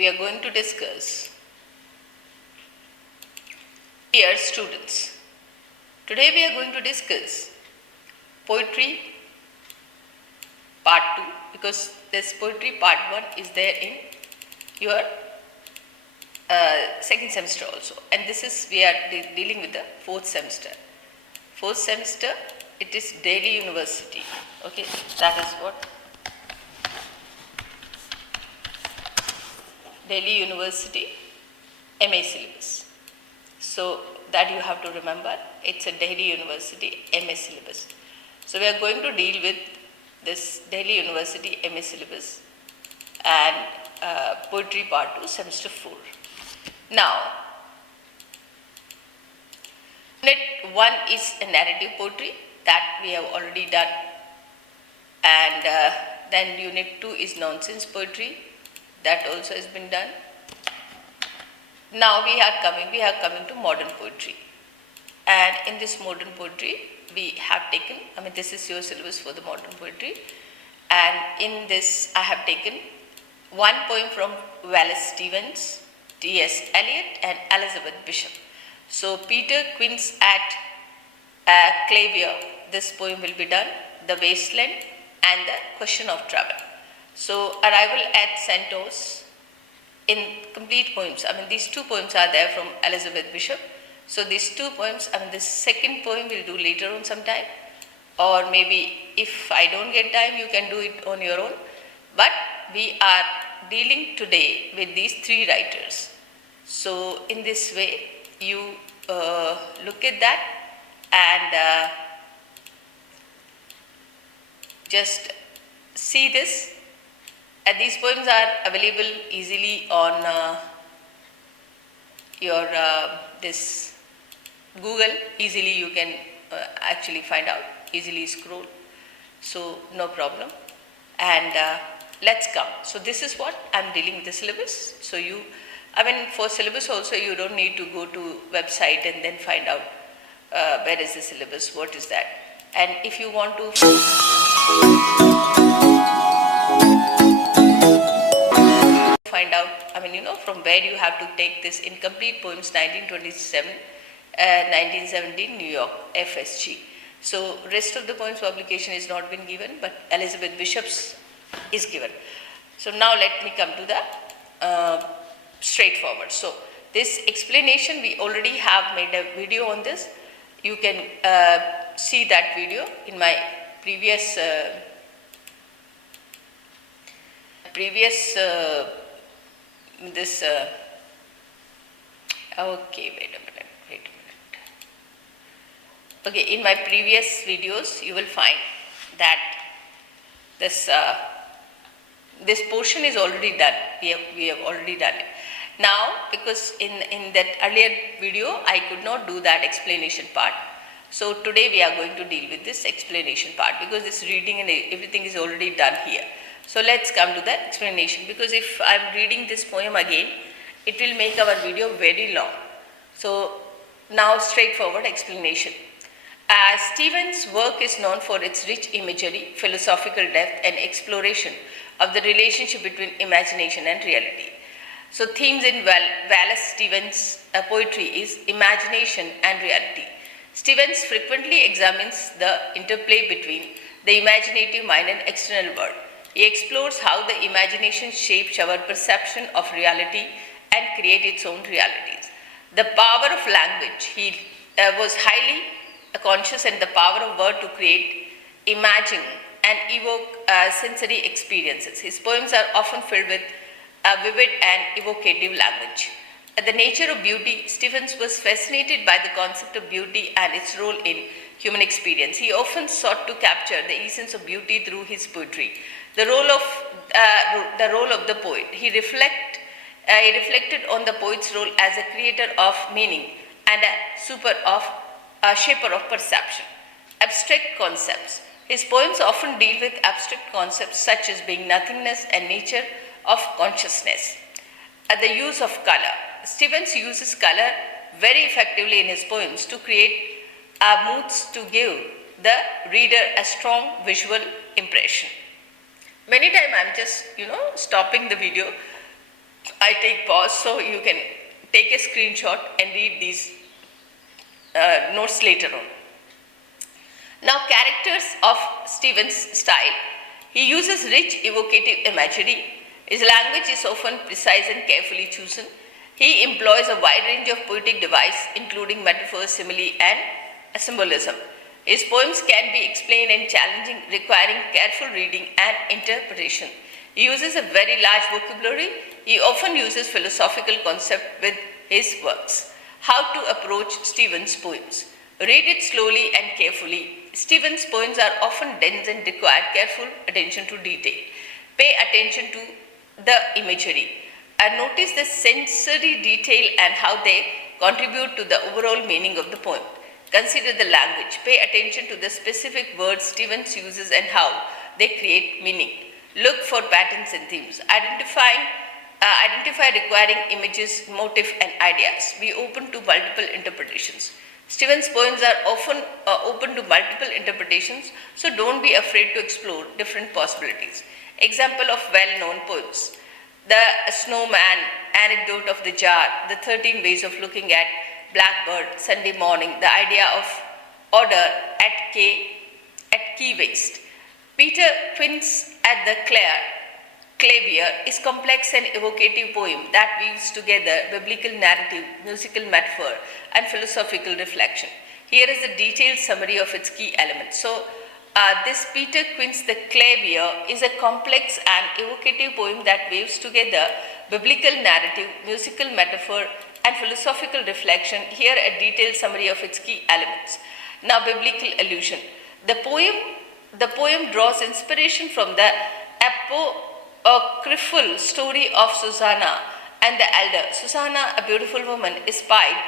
we are going to discuss. Dear students, today we are going to discuss poetry part 2, because this poetry part 1 is there in your second semester also, and this is we are dealing with the fourth semester. Fourth semester, it is Delhi University. Okay, that is what Delhi University MA syllabus. So that you have to remember, it's a Delhi University MA syllabus. So we are going to deal with this Delhi University MA syllabus and poetry part 2 semester 4. Now, unit 1 is a narrative poetry that we have already done, and then unit 2 is nonsense poetry, that also has been done. Now we are coming to modern poetry, and in this modern poetry we have taken, this is your syllabus for the modern poetry, and in this I have taken one poem from Wallace Stevens, T.S. Eliot and Elizabeth Bishop. So Peter Quince at Clavier, this poem will be done, The Wasteland and The Question of Travel. So Arrival at Santos, in complete poems, these two poems are there from Elizabeth Bishop. So these two poems, this second poem we'll do later on sometime, or maybe if I don't get time, you can do it on your own. But we are dealing today with these three writers. So in this way, you look at that and just see this. These poems are available easily on your this Google. Easily you can actually find out, easily scroll, so no problem. And let's come. So this is what I'm dealing with the syllabus. So you, for syllabus also you don't need to go to website and then find out where is the syllabus, what is that. And if you want to find out, from where you have to take this incomplete poems 1917 New York FSG. So rest of the poems publication is not been given, but Elizabeth Bishop's is given. So now let me come to the straightforward. So this explanation, we already have made a video on this. You can see that video in my previous okay, wait a minute. Okay, in my previous videos you will find that this this portion is already done. We have already done it. Now, because in that earlier video I could not do that explanation part, so today we are going to deal with this explanation part, because this reading and everything is already done here. So let's come to the explanation, because if I am reading this poem again, it will make our video very long. So now straightforward explanation. As Stevens' work is known for its rich imagery, philosophical depth and exploration of the relationship between imagination and reality. So themes in Wallace Stevens' poetry is imagination and reality. Stevens frequently examines the interplay between the imaginative mind and external world. He explores how the imagination shapes our perception of reality and creates its own realities. The power of language, he was highly conscious, and the power of word to create, imagine and evoke sensory experiences. His poems are often filled with vivid and evocative language. The nature of beauty, Stevens was fascinated by the concept of beauty and its role in human experience. He often sought to capture the essence of beauty through his poetry. The role of the poet. He reflected on the poet's role as a creator of meaning and a shaper of perception. Abstract concepts. His poems often deal with abstract concepts such as being, nothingness and nature of consciousness. The use of color. Stevens uses color very effectively in his poems to create moods to give the reader a strong visual impression. Many times I'm just, stopping the video I take pause so you can take a screenshot and read these notes later on. Now, characters of Stevens' style. He uses rich evocative imagery. His language is often precise and carefully chosen. He employs a wide range of poetic device, including metaphor, simile, and symbolism. His poems can be explained and challenging, requiring careful reading and interpretation. He uses a very large vocabulary. He often uses philosophical concepts with his works. How to approach Stevens' poems. Read it slowly and carefully. Stevens' poems are often dense and require careful attention to detail. Pay attention to the imagery. Notice the sensory detail and how they contribute to the overall meaning of the poem. Consider the language. Pay attention to the specific words Stevens uses and how they create meaning. Look for patterns and themes. Identify requiring images, motive, and ideas. Be open to multiple interpretations. Stevens' poems are often open to multiple interpretations, so don't be afraid to explore different possibilities. Example of well-known poems. The Snowman, Anecdote of the Jar, The 13 Ways of Looking at Blackbird, Sunday Morning, The Idea of Order at Key West. Peter Quint's At the Clavier is complex and evocative poem that weaves together biblical narrative, musical metaphor, and philosophical reflection. Here is a detailed summary of its key elements. So, this Peter Quint's The Clavier is a complex and evocative poem that weaves together biblical narrative, musical metaphor, and philosophical reflection. Here a detailed summary of its key elements. Now, biblical allusion. The poem draws inspiration from the apocryphal story of Susanna and the elder. Susanna, a beautiful woman, is spied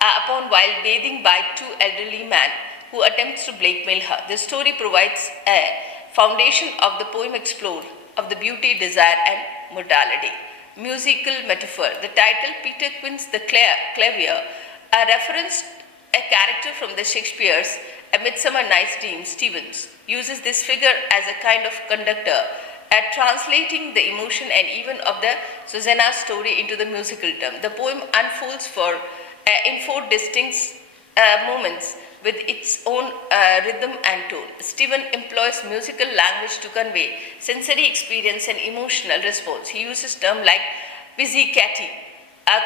upon while bathing by two elderly men who attempts to blackmail her. The story provides a foundation of the poem explore of the beauty, desire, and mortality. Musical metaphor. The title Peter Quint's The Clavier, a reference a character from the Shakespeare's A Midsummer Night's Dream. Stevens uses this figure as a kind of conductor at translating the emotion and even of the Susanna story into the musical term. The poem unfolds in four distinct moments with its own rhythm and tone. Stevens employs musical language to convey sensory experience and emotional response. He uses terms like pizzicato,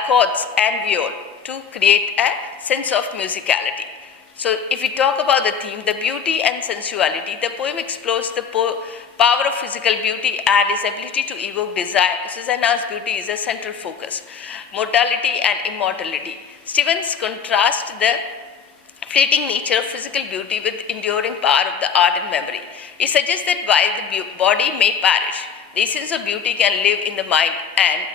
chords, and viol to create a sense of musicality. So, if we talk about the theme, the beauty and sensuality, the poem explores the power of physical beauty and its ability to evoke desire. Susanna's beauty is a central focus. Mortality and immortality. Stevens contrasts the fleeting nature of physical beauty with enduring power of the art and memory. He suggests that while the body may perish, the essence of beauty can live in the mind and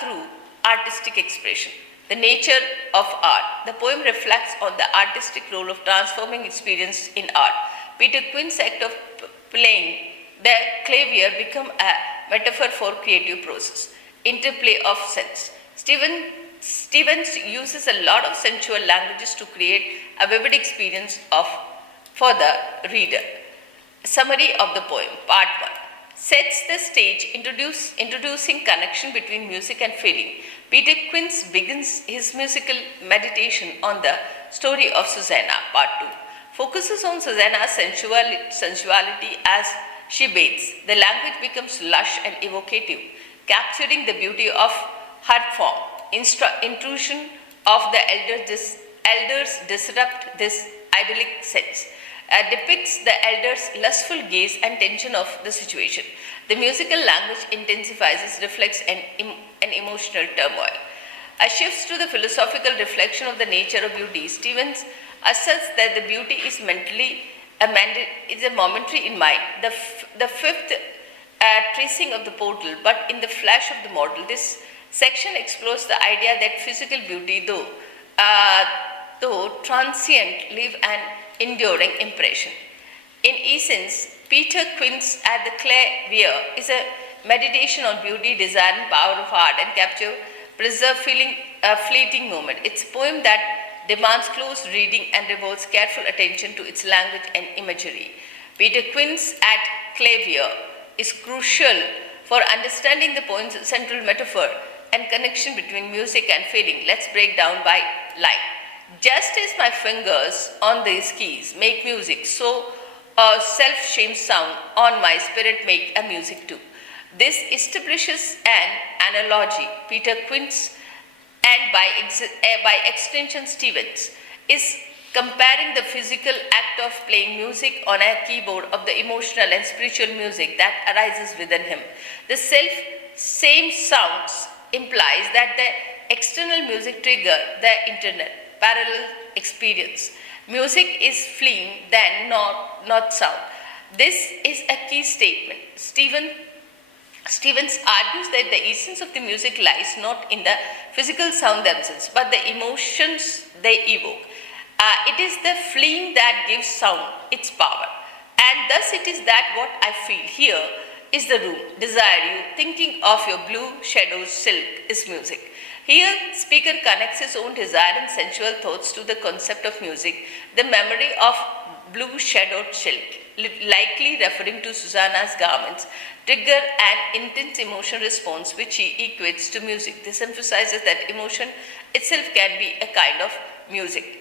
through artistic expression. The nature of art. The poem reflects on the artistic role of transforming experience in art. Peter Quint's act of playing the clavier become a metaphor for creative process. Interplay of sense. Stevens uses a lot of sensual languages to create a vivid experience for the reader. Summary of the poem, part 1. Sets the stage, introducing connection between music and feeling. Peter Quint begins his musical meditation on the story of Susanna, part 2. Focuses on Susanna's sensuality as she bathes. The language becomes lush and evocative, capturing the beauty of her form. Intrusion of the elders disrupt this idyllic sense. Depicts the elders' lustful gaze and tension of the situation. The musical language intensifies, reflects an emotional turmoil. Shifts to the philosophical reflection of the nature of beauty. Stevens asserts that the beauty is momentary in mind. The fifth tracing of the portal, but in the flash of the mortal. This section explores the idea that physical beauty, though transient, leave an enduring impression. In essence, Peter Quint's At the Clavier is a meditation on beauty, desire, and power of art and preserve a fleeting moment. It's a poem that demands close reading and devotes careful attention to its language and imagery. Peter Quint's At Clavier is crucial For understanding the poem's central metaphor and connection between music and feeling, let's break down by line. Just as my fingers on these keys make music, so a self-shame sound on my spirit make a music too. This establishes an analogy. Peter Quint and by extension Stevens is comparing the physical act of playing music on a keyboard of the emotional and spiritual music that arises within him. The same sounds implies that the external music trigger the internal parallel experience. Music is fleeing, then not sound. This is a key statement. Stevens argues that the essence of the music lies not in the physical sound themselves, but the emotions they evoke. It is the fleeing that gives sound its power, and thus it is that what I feel here is the room, desire you, thinking of your blue shadows, silk is music. Here, speaker connects his own desire and sensual thoughts to the concept of music, the memory of blue shadowed silk, likely referring to Susanna's garments, trigger an intense emotion response which he equates to music. This emphasizes that emotion itself can be a kind of music.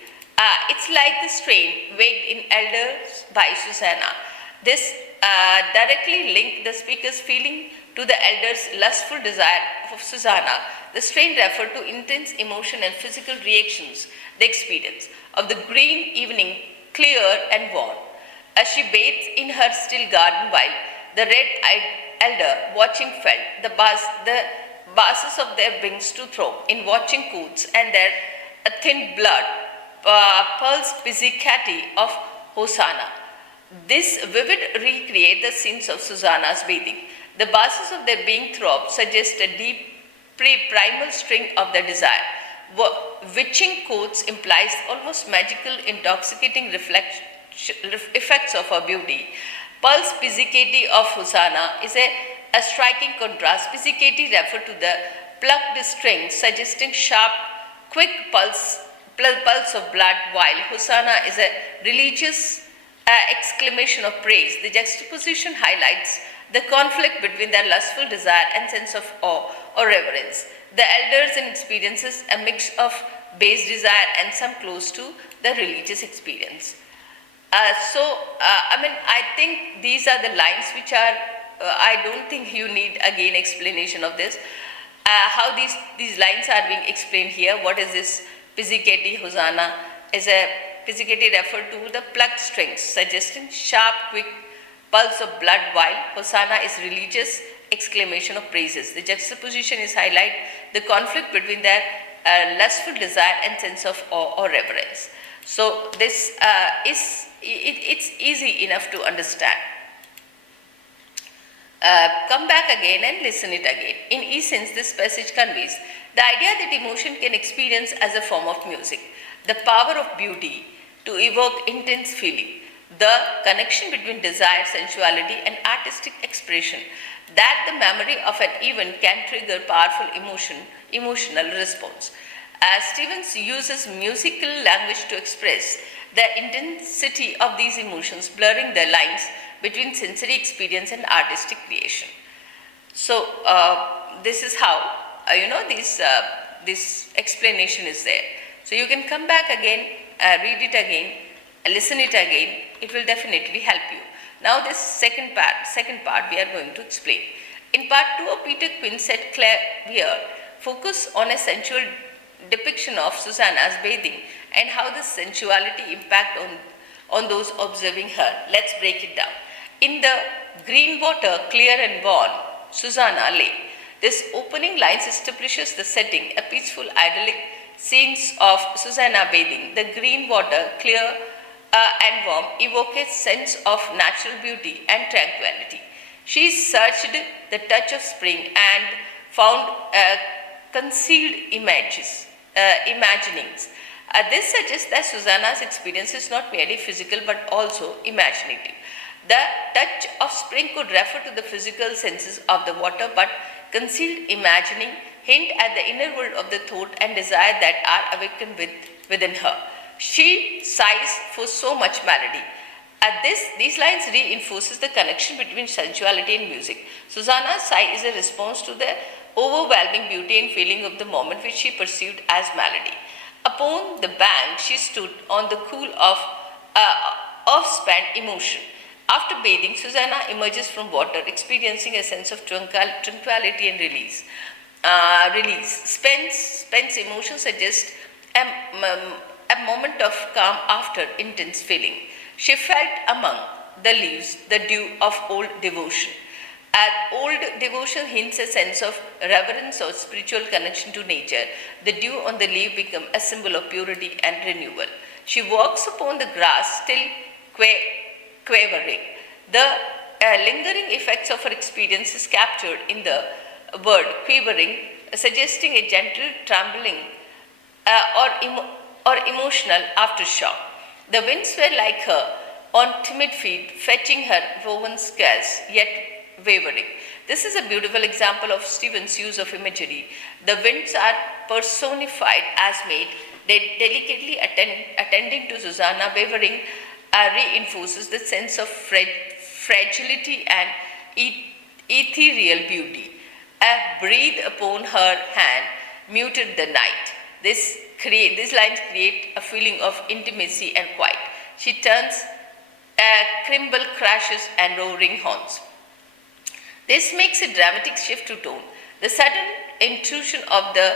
It's like the strain waked in elders by Susanna. This directly linked the speaker's feeling to the elder's lustful desire of Susanna. The strain referred to intense emotion and physical reactions they experience of the green evening, clear and warm. As she bathed in her still garden while the red-eyed elder watching felt the basses of their wings to throb in watching coots and their thin blood pulse pizzicati of Hosanna. This vivid recreate the scenes of Susanna's bathing. The basses of their being throb suggest a deep primal string of the desire. Witching quotes implies almost magical, intoxicating effects of her beauty. Pulse pizzicati of Hosanna is a striking contrast. Pizzicati refer to the plucked strings, suggesting sharp, quick pulse of blood, while Hosanna is a religious exclamation of praise. The juxtaposition highlights the conflict between their lustful desire and sense of awe or reverence. The elders and experiences a mix of base desire and some close to the religious experience. I think these are the lines which are, I don't think you need again explanation of this. How these lines are being explained here. What is this pizzicati? Hosanna is a pizzicati referred to the plucked strings, suggesting sharp, quick pulse of blood, while Hosanna is religious exclamation of praises. The juxtaposition is highlight the conflict between their lustful desire and sense of awe or reverence. So this it's easy enough to understand. Come back again and listen it again. In essence, this passage conveys the idea that emotion can experience as a form of music, the power of beauty to evoke intense feeling, the connection between desire, sensuality, and artistic expression, that the memory of an event can trigger powerful emotional response. Stevens uses musical language to express the intensity of these emotions, blurring the lines between sensory experience and artistic creation. So this is how this explanation is there. So you can come back again, read it again, listen it again. It will definitely help you. Now this second part we are going to explain. In part 2 of Peter Quint set clear here, focus on a sensual depiction of Susanna's bathing and how the sensuality impact on those observing her. Let's break it down. In the green water, clear and warm, Susanna lay. This opening lines establishes the setting, a peaceful, idyllic scenes of Susanna bathing. The green water, clear and warm, evocates sense of natural beauty and tranquility. She searched the touch of spring and found concealed imaginings. This suggests that Susanna's experience is not merely physical but also imaginative. The touch of spring could refer to the physical senses of the water, but concealed imagining hint at the inner world of the thought and desire that are awakened within her. She sighs for so much melody These lines reinforces the connection between sensuality and music. Susanna's sigh is a response to the overwhelming beauty and feeling of the moment which she perceived as melody. Upon the bank, she stood on the cool of spent emotion. After bathing, Susanna emerges from water, experiencing a sense of tranquility and release. Spence emotion suggests a moment of calm after intense feeling. She felt among the leaves the dew of old devotion. Old devotion hints a sense of reverence or spiritual connection to nature. The dew on the leaf becomes a symbol of purity and renewal. She walks upon the grass, still quavering. The lingering effects of her experience is captured in the word quivering, suggesting a gentle trembling or emotional aftershock. The winds were like her, on timid feet, fetching her woven scarce, yet wavering. This is a beautiful example of Stevens' use of imagery. The winds are personified as maid, delicately attending to Susanna, wavering reinforces the sense of fragility and ethereal beauty. A breathe upon her hand muted the night. These lines create a feeling of intimacy and quiet. She turns crimble crashes and roaring horns. This makes a dramatic shift to tone. The sudden intrusion of the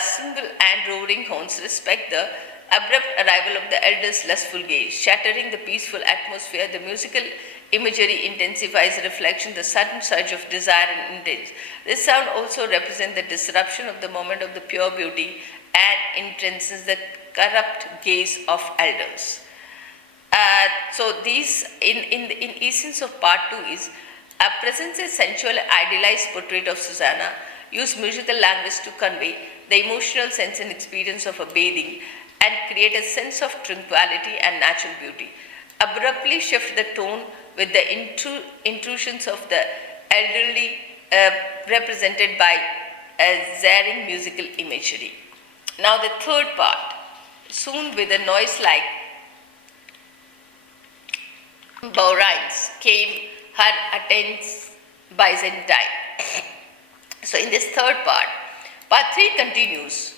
cymbal and roaring horns respect the abrupt arrival of the elder's lustful gaze, shattering the peaceful atmosphere. The musical imagery intensifies the reflection, the sudden surge of desire and intent. This sound also represents the disruption of the moment of the pure beauty and intrenses the corrupt gaze of elders. So these, in essence of part 2 is presents a sensual idealized portrait of Susanna, use musical language to convey the emotional sense and experience of a bathing and create a sense of tranquility and natural beauty. Abruptly shift the tone with the intrusions of the elderly represented by zaring musical imagery. Now the third part, soon with a noise like Bourrines came her attends Byzantine. So in this third part 3 continues.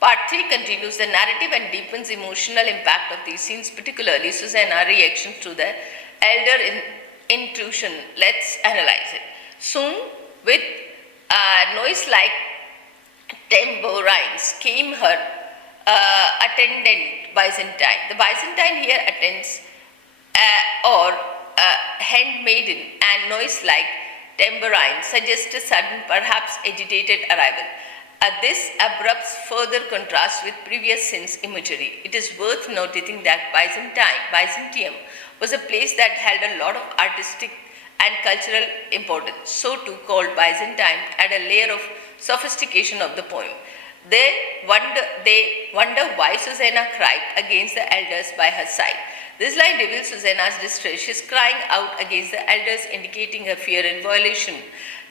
Part 3 continues the narrative and deepens emotional impact of these scenes, particularly Susanna's reaction to the elder intrusion. Let's analyze it. Soon, with a noise like tambourines, came her attendant Byzantine. The Byzantine here attends or handmaiden and noise like tambourine suggests a sudden, perhaps agitated arrival. This abrupt further contrasts with previous scenes imagery. It is worth noting that Byzantium was a place that held a lot of artistic and cultural importance. So too called Byzantine had a layer of sophistication of the poem. They wonder why Susanna cried against the elders by her side. This line reveals Susanna's distress. She is crying out against the elders, indicating her fear and violation.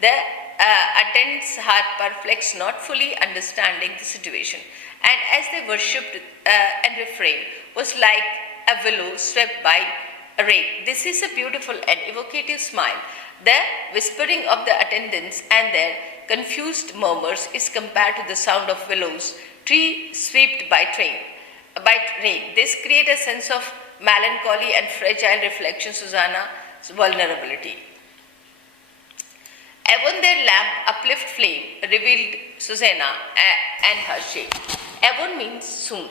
The attendants are perplexed, not fully understanding the situation. And as they worshipped and refrained, was like a willow swept by a rain. This is a beautiful and evocative smile. The whispering of the attendants and their confused murmurs is compared to the sound of willows, tree swept by rain. This creates a sense of melancholy and fragile reflection Susanna's vulnerability. Even their lamp uplift flame revealed Susanna and her shape. Even means soon.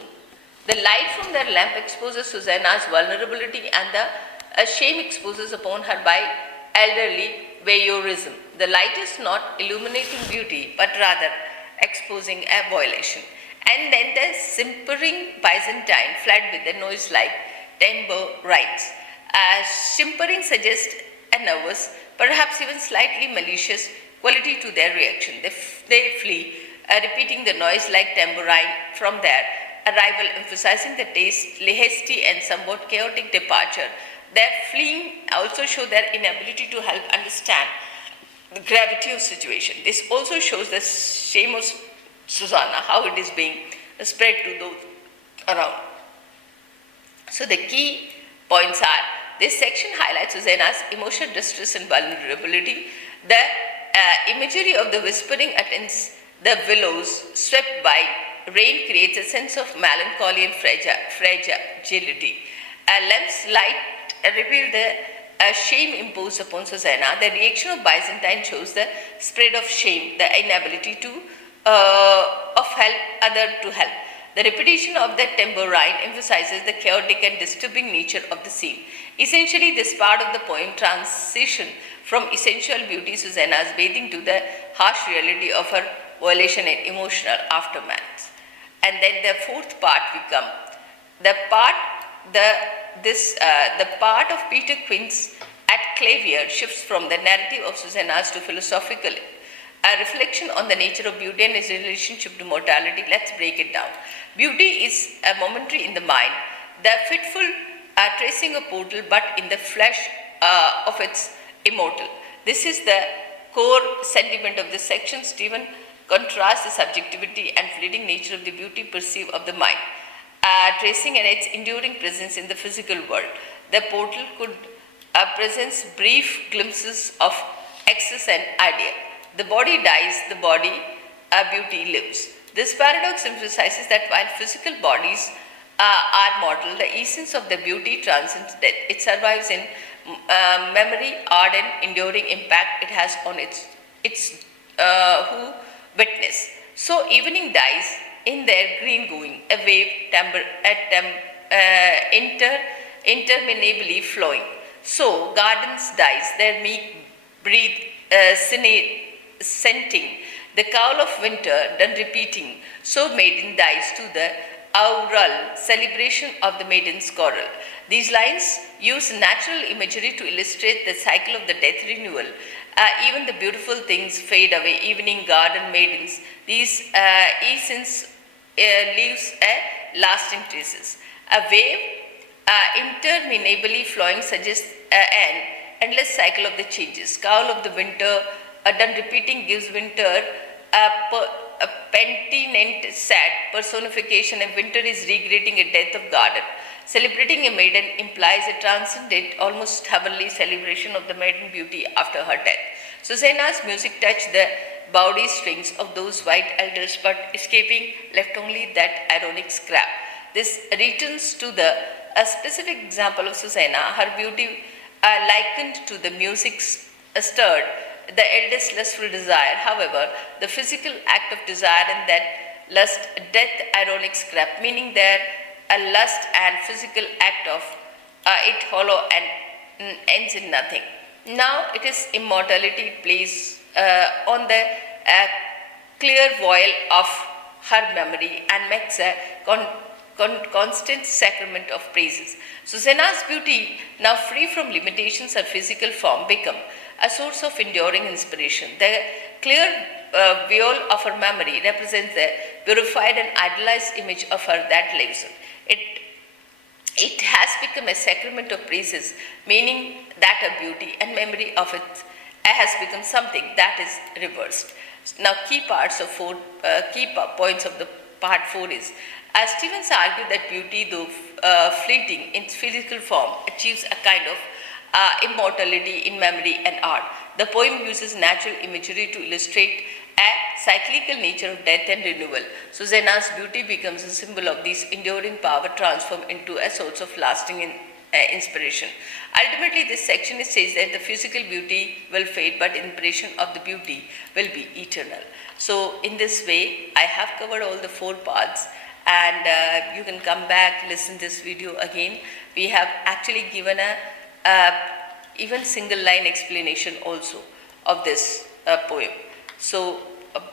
The light from their lamp exposes Susanna's vulnerability and the shame exposes upon her by elderly voyeurism. The light is not illuminating beauty but rather exposing a violation. And then the simpering Byzantine fled with a noise like tambourines. Simpering suggests a nervous, perhaps even slightly malicious quality to their reaction. They flee, repeating the noise like tambourine from their arrival, emphasizing the hasty and somewhat chaotic departure. Their fleeing also shows their inability to help understand the gravity of situation. This also shows the shame of Susanna, how it is being spread to those around. So the key points are: this section highlights Susanna's emotional distress and vulnerability. The imagery of the whispering attends the willows swept by rain creates a sense of melancholy and fragility. Lemp's light revealed the shame imposed upon Susanna. The reaction of Byzantine shows the spread of shame, the inability to of help other to help. The repetition of the tambourine emphasizes the chaotic and disturbing nature of the scene. Essentially, this part of the poem transition from essential beauty Susanna's bathing to the harsh reality of her violation and emotional aftermath. And then the fourth part we come. The part of Peter Quint's at Clavier shifts from the narrative of Susanna's to philosophical, a reflection on the nature of beauty and its relationship to mortality. Let's break it down. Beauty is a momentary in the mind, the fitful tracing a portal, but in the flesh of its immortal. This is the core sentiment of this section. Stephen contrasts the subjectivity and fleeting nature of the beauty perceived of the mind, tracing and its enduring presence in the physical world. The portal could present brief glimpses of excess and ideal. The body dies, the body beauty lives. This paradox emphasizes that while physical bodies are mortal, the essence of the beauty transcends death. It survives in memory, art, and enduring impact it has on its who witness. So evening dies in their green going, a wave interminably flowing. So gardens dies, their meek breathe scenting, the cowl of winter done repeating. So maiden dies to the aural celebration of the maiden's quarrel. These lines use natural imagery to illustrate the cycle of the death renewal. Even the beautiful things fade away, evening garden maidens. These essence leaves a lasting traces. A wave interminably flowing suggests an endless cycle of the changes. Cowl of the winter done repeating gives winter a penitent sad personification. A winter is regretting a death of garden. Celebrating a maiden implies a transcendent, almost heavenly celebration of the maiden beauty after her death. Susanna's music touched the bowdy strings of those white elders, but escaping left only that ironic scrap. This returns to a specific example of Susanna, her beauty likened to the music stirred the eldest lustful desire. However, the physical act of desire and that lust, death, ironic scrap, meaning there a lust and physical act of it hollow and ends in nothing. Now it is immortality plays on the clear voile of her memory and makes a constant sacrament of praises. Susanna's beauty, now free from limitations of physical form, become a source of enduring inspiration. The clear viol of her memory represents the purified and idealized image of her that lives. It has become a sacrament of praises, meaning that her beauty and memory of it has become something that is reversed. Now, key points of the part 4 is, as Stevens argued that beauty, though fleeting in physical form, achieves a kind of immortality in memory and art. The poem uses natural imagery to illustrate a cyclical nature of death and renewal. Susanna's beauty becomes a symbol of this enduring power transformed into a source of lasting inspiration. Ultimately, this section says that the physical beauty will fade, but impression of the beauty will be eternal. So, in this way, I have covered all the 4 parts, and you can come back, listen this video again. We have actually given a even single line explanation also of this poem. So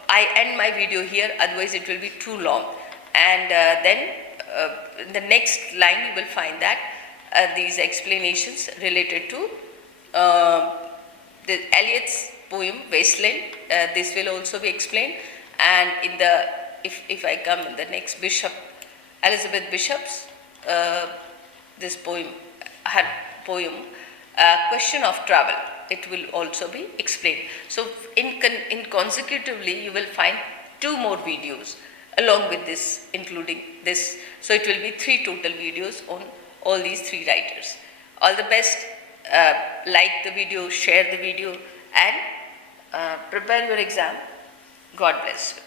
I end my video here, otherwise it will be too long. And then in the next line you will find that these explanations related to the Eliot's poem Wasteland. This will also be explained. And in the if I come in the next Bishop, Elizabeth Bishop's this poem, her poem, Question of Travel, it will also be explained. So in consecutively you will find 2 more videos along with this, including this. So it will be 3 total videos on all these 3 writers. All the best. Like the video, share the video, and prepare your exam. God bless you.